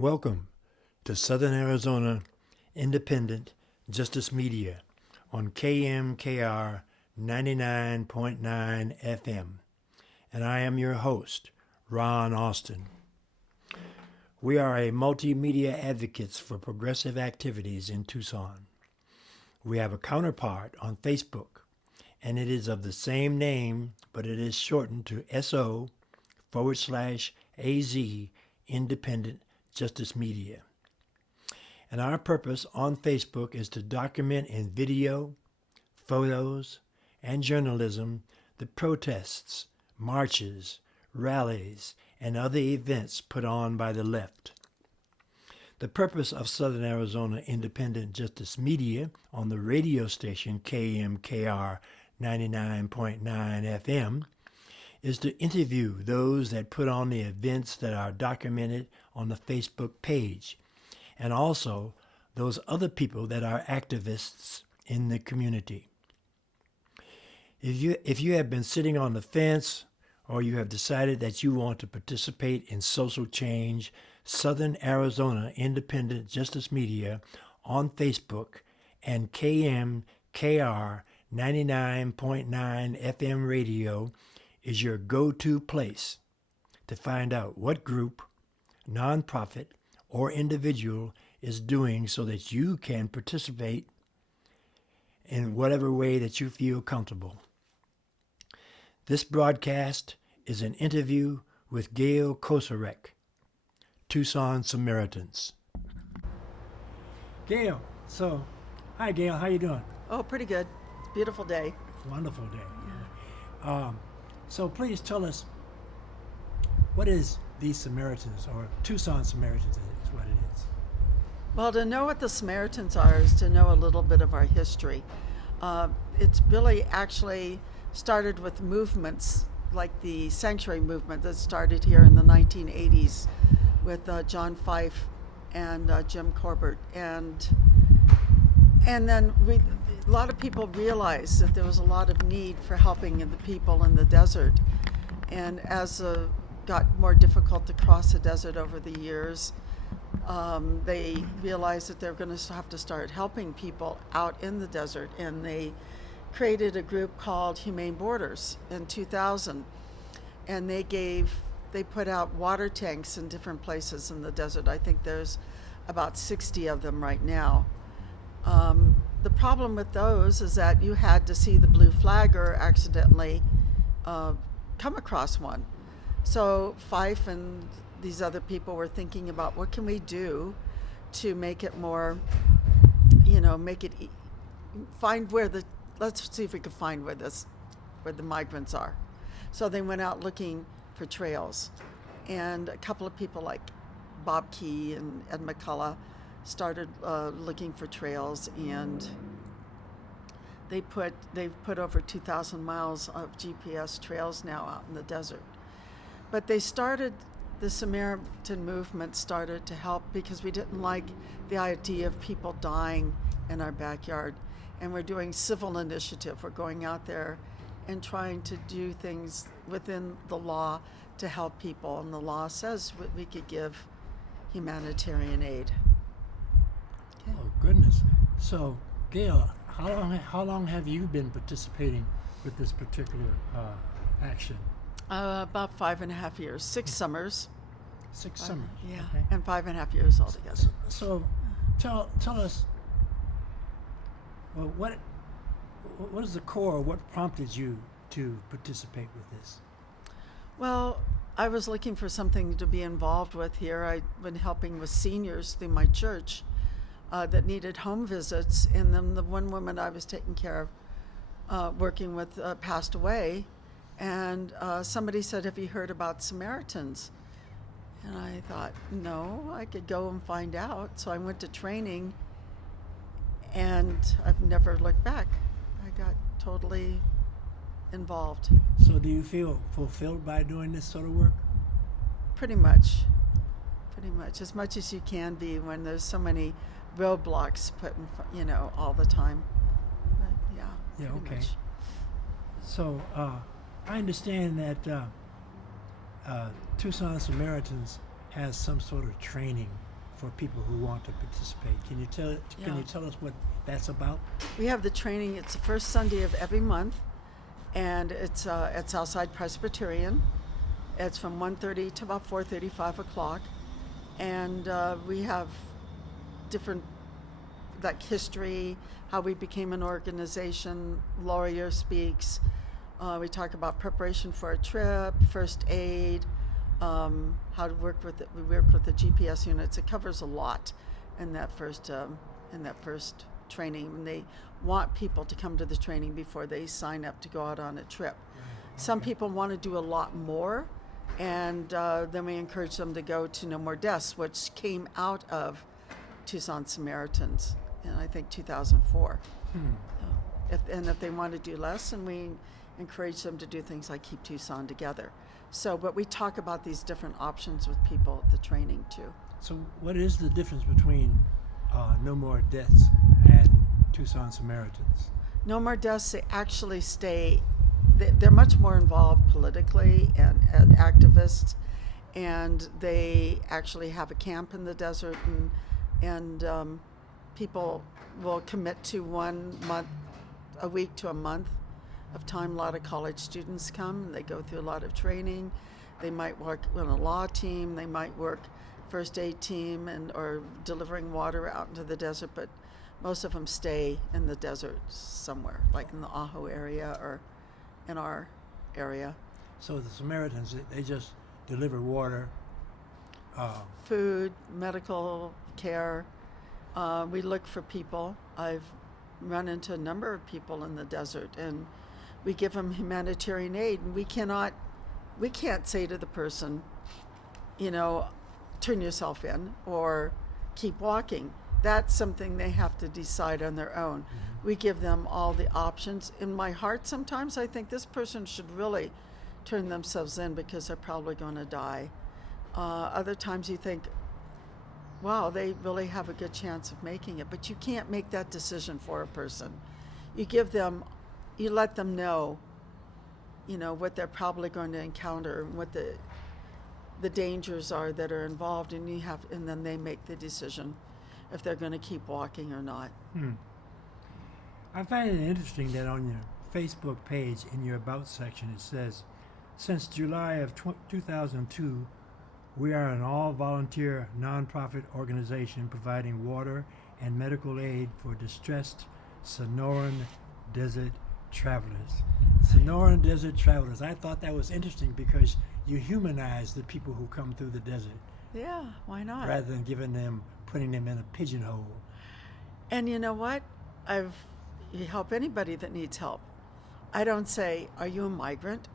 Welcome to Southern Arizona Independent Justice Media on KMKR 99.9 FM. And I am your host, Ron Austin. We are a multimedia advocates for progressive activities in Tucson. We have a counterpart on Facebook, and it is of the same name, but it is shortened to SO/AZ Independent Justice Media. And our purpose on Facebook is to document in video, photos, and journalism the protests, marches, rallies, and other events put on by the left. The purpose of Southern Arizona Independent Justice Media on the radio station KMKR 99.9 FM is to interview those that put on the events that are documented on the Facebook page, and also those other people that are activists in the community. If you have been sitting on the fence, or you have decided that you want to participate in social change, Southern Arizona Independent Justice Media on Facebook and KMKR 99.9 FM radio is your go-to place to find out what group, nonprofit, or individual is doing so that you can participate in whatever way that you feel comfortable. This broadcast is an interview with Gail Kocourek, Tucson Samaritans. Gail, hi Gail, how you doing? Oh, pretty good. It's a beautiful day. Wonderful day. Yeah. So please tell us, what is the Samaritans, or Tucson Samaritans is what it is? Well, to know what the Samaritans are is to know a little bit of our history. It's really actually started with movements like the sanctuary movement that started here in the 1980s with John Fife and Jim Corbett. And then a lot of people realized that there was a lot of need for helping the people in the desert. And as it got more difficult to cross the desert over the years, they realized that they're going to have to start helping people out in the desert. And they created a group called Humane Borders in 2000. And they put out water tanks in different places in the desert. I think there's about 60 of them right now. The problem with those is that you had to see the blue flag or accidentally come across one. So Fife and these other people were thinking about what can we do to make it more, let's see if we can find where the migrants are. So they went out looking for trails, and a couple of people like Bob Key and Ed McCullough started looking for trails, and they've put over 2,000 miles of GPS trails now out in the desert. But the Samaritan movement started to help because we didn't like the idea of people dying in our backyard. And we're doing civil initiative. We're going out there and trying to do things within the law to help people. And the law says we could give humanitarian aid. Okay. Oh, goodness. So, Gail, how long have you been participating with this particular action? About 5.5 years, 6 summers. 6 summers. Yeah, okay. and 5.5 years altogether. So tell us, well, what is the core? What prompted you to participate with this? Well, I was looking for something to be involved with here. I'd been helping with seniors through my church that needed home visits, and then the one woman I was taking care of, working with, passed away, and somebody said, "Have you heard about Samaritans?" And I thought, no, I could go and find out. So I went to training, and I've never looked back. I got totally involved. So do you feel fulfilled by doing this sort of work? Pretty much, as much as you can be when there's so many roadblocks put in front, all the time. But Yeah, okay. much. So I understand that Tucson Samaritans has some sort of training for people who want to participate. Can you tell us what that's about? We have the training. It's the first Sunday of every month, and it's at Southside Presbyterian. It's from 1:30 to about 4:30, 5 o'clock, and we have different, like history, how we became an organization. Lawyer speaks. We talk about preparation for a trip, first aid, how to work with it. We work with the GPS units. It covers a lot in that first training. And they want people to come to the training before they sign up to go out on a trip. Some people want to do a lot more, and then we encourage them to go to No More Deaths, which came out of Tucson Samaritans in, I think, 2004. So if they want to do less, and we encourage them to do things like Keep Tucson Together. So, but we talk about these different options with people at the training too. So what is the difference between No More Deaths and Tucson Samaritans? No More Deaths, they actually stay, they're much more involved politically and activists, and they actually have a camp in the desert, and people will commit to 1 month, a week to a month of time. A lot of college students come, and they go through a lot of training. They might work on a law team, they might work first aid team, or delivering water out into the desert, but most of them stay in the desert somewhere, like in the Ajo area or in our area. So the Samaritans, they just deliver water, food, medical care. We look for people. I've run into a number of people in the desert, and we give them humanitarian aid, and we can't say to the person, turn yourself in or keep walking. That's something they have to decide on their own. Mm-hmm. We give them all the options. In my heart, sometimes I think this person should really turn themselves in because they're probably going to die. Other times you think, wow, they really have a good chance of making it, but you can't make that decision for a person. You let them know, what they're probably going to encounter and what the dangers are that are involved, and then they make the decision if they're going to keep walking or not. I find it interesting that on your Facebook page, in your About section, it says, since July of 2002, we are an all-volunteer nonprofit organization providing water and medical aid for distressed Sonoran desert travelers. Sonoran desert travelers. I thought that was interesting because you humanize the people who come through the desert. Yeah, why not? Rather than putting them in a pigeonhole. And you know what? You help anybody that needs help. I don't say, are you a migrant?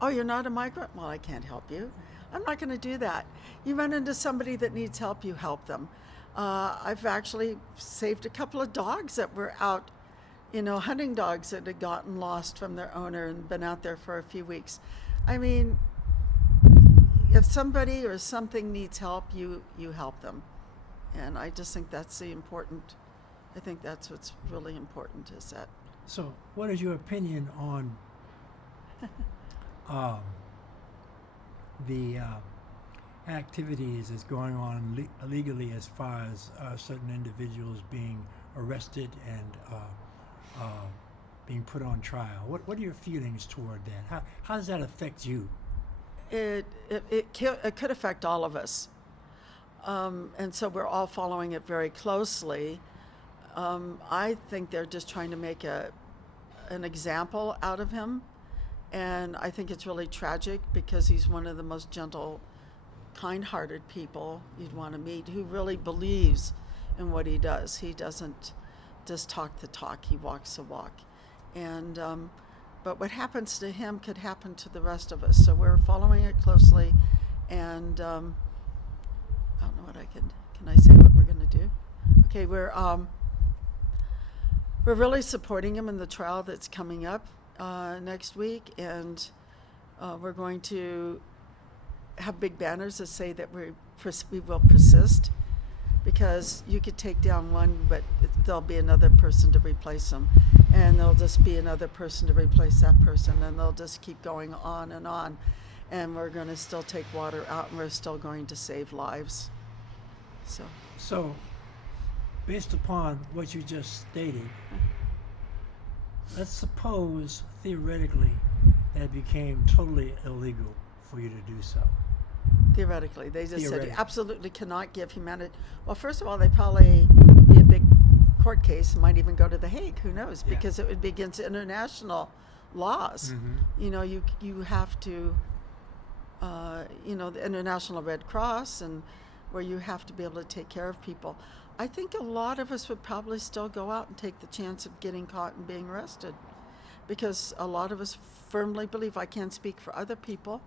Oh, you're not a migrant? Well, I can't help you. I'm not going to do that. You run into somebody that needs help, you help them. I've actually saved a couple of dogs that were out, hunting dogs that had gotten lost from their owner and been out there for a few weeks. I mean, if somebody or something needs help, you help them. And I just think that's I think that's what's really important, is that. So what is your opinion on the activities that's going on illegally as far as certain individuals being arrested and being put on trial? What are your feelings toward that? How does that affect you? It could affect all of us. And so we're all following it very closely. I think they're just trying to make an example out of him. And I think it's really tragic because he's one of the most gentle, kind-hearted people you'd want to meet, who really believes in what he does. He doesn't just talk the talk, he walks the walk. And but what happens to him could happen to the rest of us. So we're following it closely, and I don't know what can I say what we're going to do? Okay, we're really supporting him in the trial that's coming up next week, and we're going to have big banners that say that we will persist, because you could take down one, but there'll be another person to replace them, and there'll just be another person to replace that person, and they'll just keep going on, and we're going to still take water out, and we're still going to save lives. So, So, based upon what you just stated, let's suppose theoretically that it became totally illegal for you to do so. theoretically, they just said you Theoretically. absolutely cannot give humanity. Well, first of all, they probably be a big court case, might even go to The Hague. Who knows? Yeah. Because it would be against international laws. You know, you have to, you know, the International Red Cross, and where you have to be able to take care of people. I think a lot of us would probably still go out and take the chance of getting caught and being arrested, because a lot of us firmly believe, I can't speak for other people,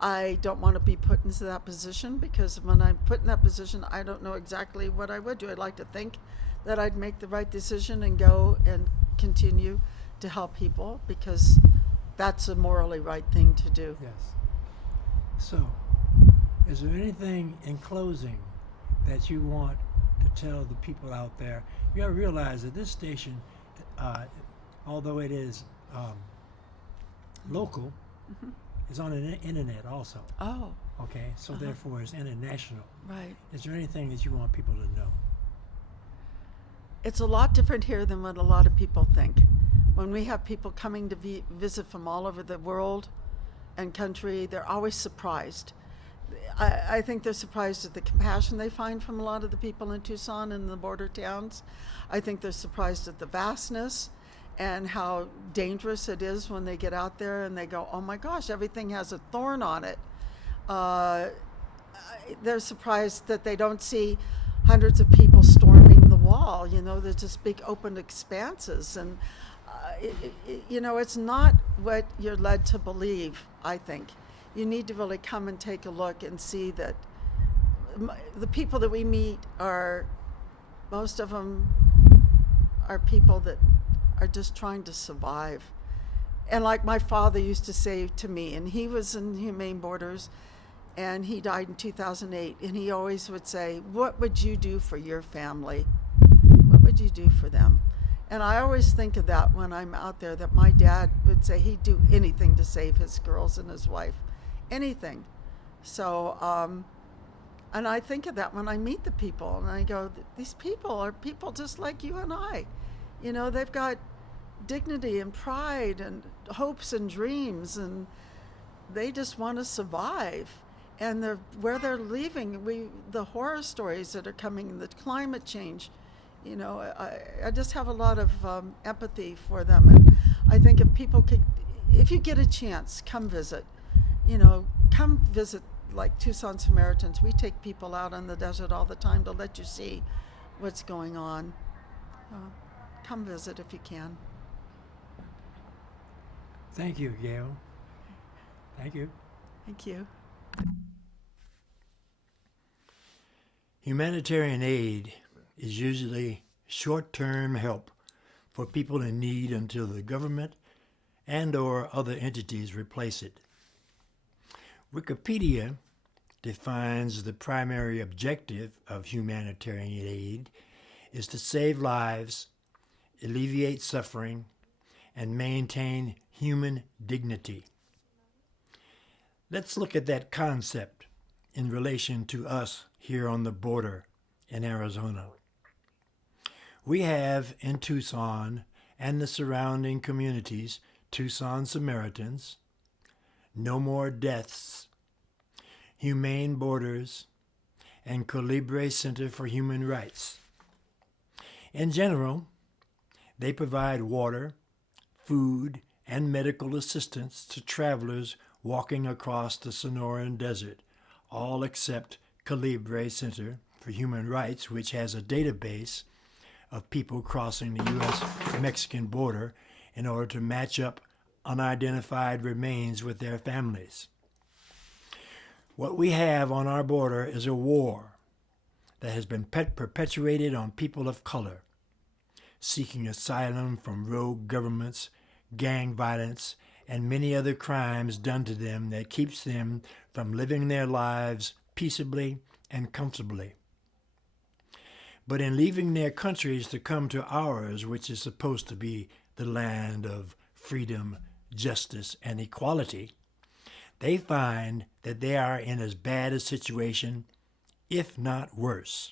I don't want to be put into that position, because when I'm put in that position, I don't know exactly what I would do. I'd like to think that I'd make the right decision and go and continue to help people, because that's a morally right thing to do. Yes. So, is there anything in closing that you want to tell the people out there? You gotta realize that this station, although it is local, is on the internet also. Oh, Okay, so therefore it's international. right. Is there anything that you want people to know? It's a lot different here than what a lot of people think. When we have people coming to visit from all over the world and country, they're always surprised. I think they're surprised at the compassion they find from a lot of the people in Tucson and the border towns. I think they're surprised at the vastness and how dangerous it is when they get out there and they go, oh my gosh, everything has a thorn on it. They're surprised that they don't see hundreds of people storming the wall. You know, there's just big open expanses, and you know, it's not what you're led to believe. I think you need to really come and take a look and see that the people that we meet are, most of them are people that are just trying to survive. And like my father used to say to me, and he was in Humane Borders, and he died in 2008, and he always would say, what would you do for your family? What would you do for them? And I always think of that when I'm out there, that my dad would say he'd do anything to save his girls and his wife, anything. So, and I think of that when I meet the people, and I go, these people are people just like you and I. You know, they've got dignity and pride and hopes and dreams, and they just want to survive. And where they're leaving, the horror stories that are coming, the climate change, you know, I just have a lot of empathy for them. And I think if people could, if you get a chance, come visit. You know, come visit like Tucson Samaritans. We take people out in the desert all the time to let you see what's going on. Come visit if you can. Thank you, Gail. Thank you. Thank you. Humanitarian aid is usually short-term help for people in need until the government and or other entities replace it. Wikipedia defines the primary objective of humanitarian aid is to save lives, alleviate suffering, and maintain human dignity. Let's look at that concept in relation to us here on the border in Arizona. We have in Tucson and the surrounding communities Tucson Samaritans, No More Deaths, Humane Borders, and Kocourek Center for Human Rights. In general, they provide water, food, and medical assistance to travelers walking across the Sonoran Desert, all except Kocourek Center for Human Rights, which has a database of people crossing the U.S.-Mexican border in order to match up unidentified remains with their families. What we have on our border is a war that has been perpetuated on people of color, seeking asylum from rogue governments, gang violence, and many other crimes done to them that keeps them from living their lives peaceably and comfortably. But in leaving their countries to come to ours, which is supposed to be the land of freedom, justice, and equality, they find that they are in as bad a situation, if not worse.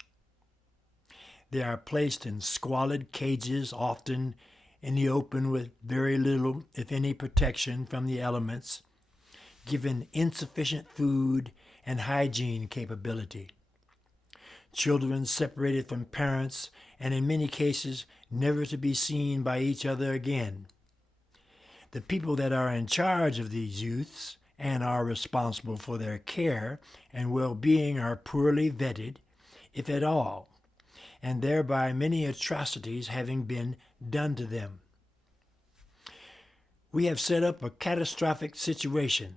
They are placed in squalid cages, often in the open with very little, if any, protection from the elements, given insufficient food and hygiene capability. Children separated from parents and in many cases never to be seen by each other again. The people that are in charge of these youths and are responsible for their care and well-being are poorly vetted, if at all, and thereby many atrocities having been done to them. We have set up a catastrophic situation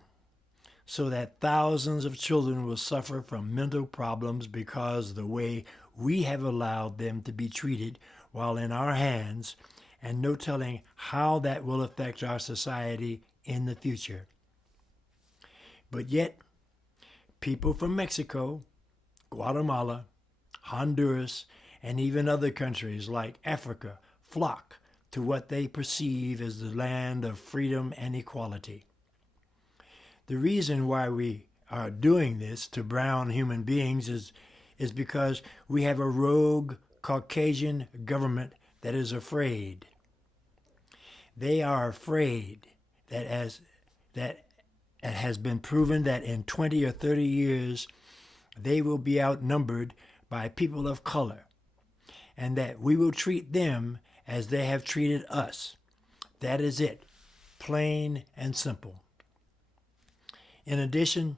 so that thousands of children will suffer from mental problems because of the way we have allowed them to be treated while in our hands, and no telling how that will affect our society in the future. But yet, people from Mexico, Guatemala, Honduras, and even other countries like Africa flock to what they perceive as the land of freedom and equality. The reason why we are doing this to brown human beings is because we have a rogue Caucasian government that is afraid. They are afraid that it has been proven that in 20 or 30 years they will be outnumbered by people of color, and that we will treat them as they have treated us. That is it, plain and simple. In addition,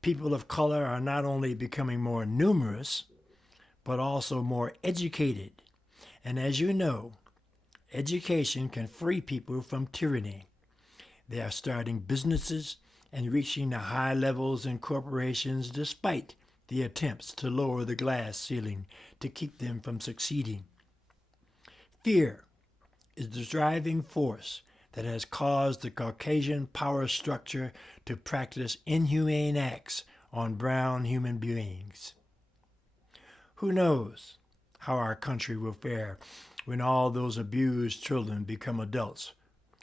people of color are not only becoming more numerous, but also more educated. And as you know, education can free people from tyranny. They are starting businesses and reaching the high levels in corporations despite the attempts to lower the glass ceiling to keep them from succeeding. Fear is the driving force that has caused the Caucasian power structure to practice inhumane acts on brown human beings. Who knows how our country will fare when all those abused children become adults?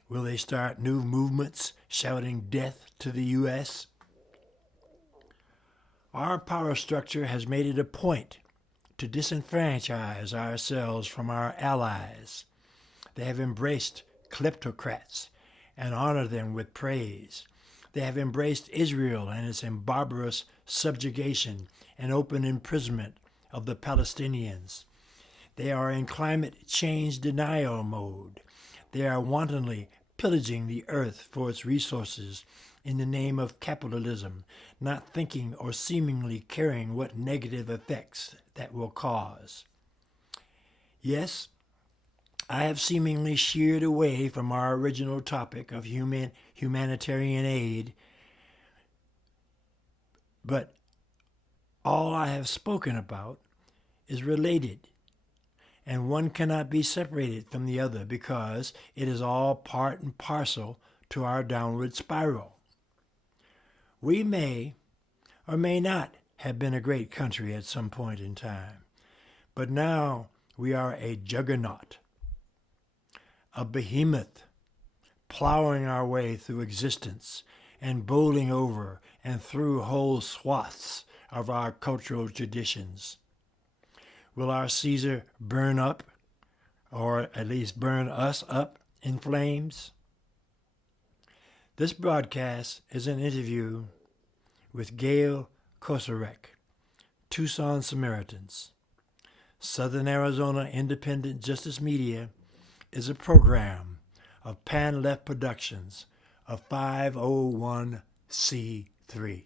Will they start new movements shouting death to the U.S.? Our power structure has made it a point to disenfranchise ourselves from our allies. They have embraced kleptocrats and honor them with praise. They have embraced Israel and its barbarous subjugation and open imprisonment of the Palestinians. They are in climate change denial mode. They are wantonly pillaging the earth for its resources in the name of capitalism, not thinking or seemingly caring what negative effects that will cause. Yes, I have seemingly sheered away from our original topic of humanitarian aid, but all I have spoken about is related, and one cannot be separated from the other because it is all part and parcel to our downward spiral. We may or may not have been a great country at some point in time, but now we are a juggernaut, a behemoth, plowing our way through existence and bowling over and through whole swaths of our cultural traditions. Will our Caesar burn up, or at least burn us up in flames? This broadcast is an interview with Gail, Kocourek, Tucson Samaritans. Southern Arizona Independent Justice Media is a program of Pan Left Productions of 501c3.